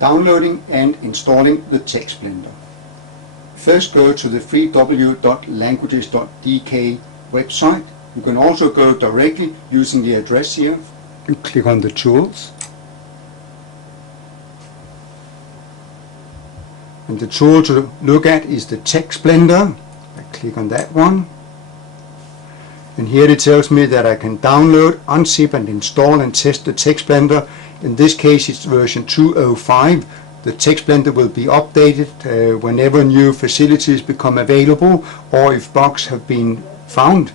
Downloading and installing the text blender. First go to the freew.languages.dk website. You can also go directly using the address here. You click on the tools. And the tool to look at is the text blender. I click on that one. And here it tells me that I can download, unzip and install and test the text blender. In this case it's version 2.05. The text blender will be updated whenever new facilities become available or if bugs have been found.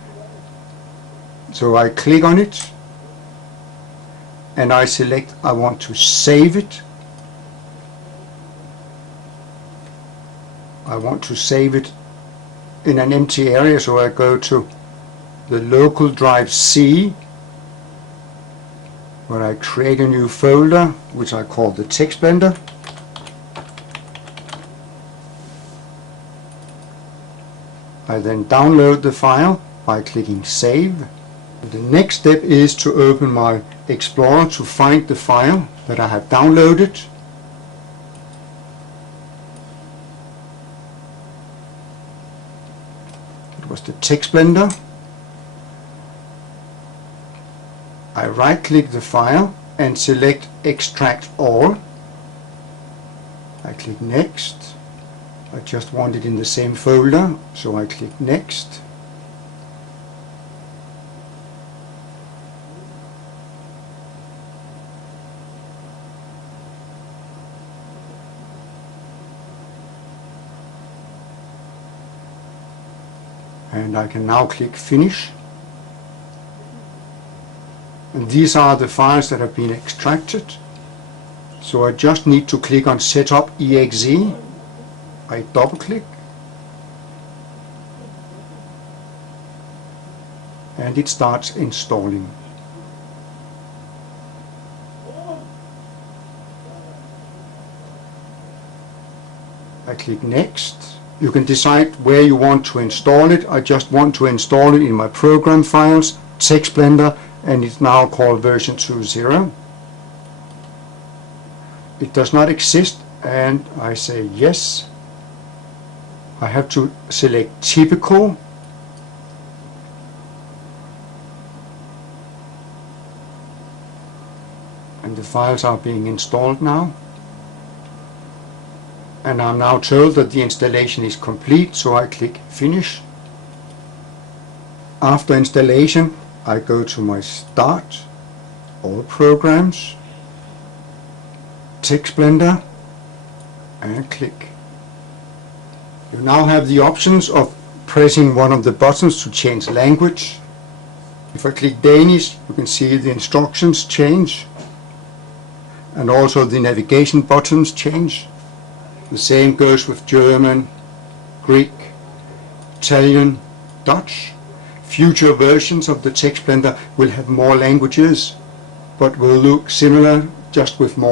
So I click on it and I select I want to save it. I want to save it in an empty area, so I go to the local drive C, where I create a new folder which I call the text blender. I then download the file by clicking save. The next step is to open my Explorer to find the file that I have downloaded. It was the text blender. I right click the file and select extract all. I click next. I just want it in the same folder, so I click next. And I can now click finish. And these are the files that have been extracted. So I just need to click on Setup exe. I double click. And it starts installing. I click next. You can decide where you want to install it. I just want to install it in my program files, text blender, and it's now called version 2.0. It does not exist, and I say yes. I have to select typical. And the files are being installed now. And I'm now told that the installation is complete, so I click finish. After installation, I go to my Start, All Programs, Text Blender, and click. You now have the options of pressing one of the buttons to change language. If I click Danish, you can see the instructions change, and also the navigation buttons change. The same goes with German, Greek, Italian, Dutch. Future versions of the text blender will have more languages, but will look similar, just with more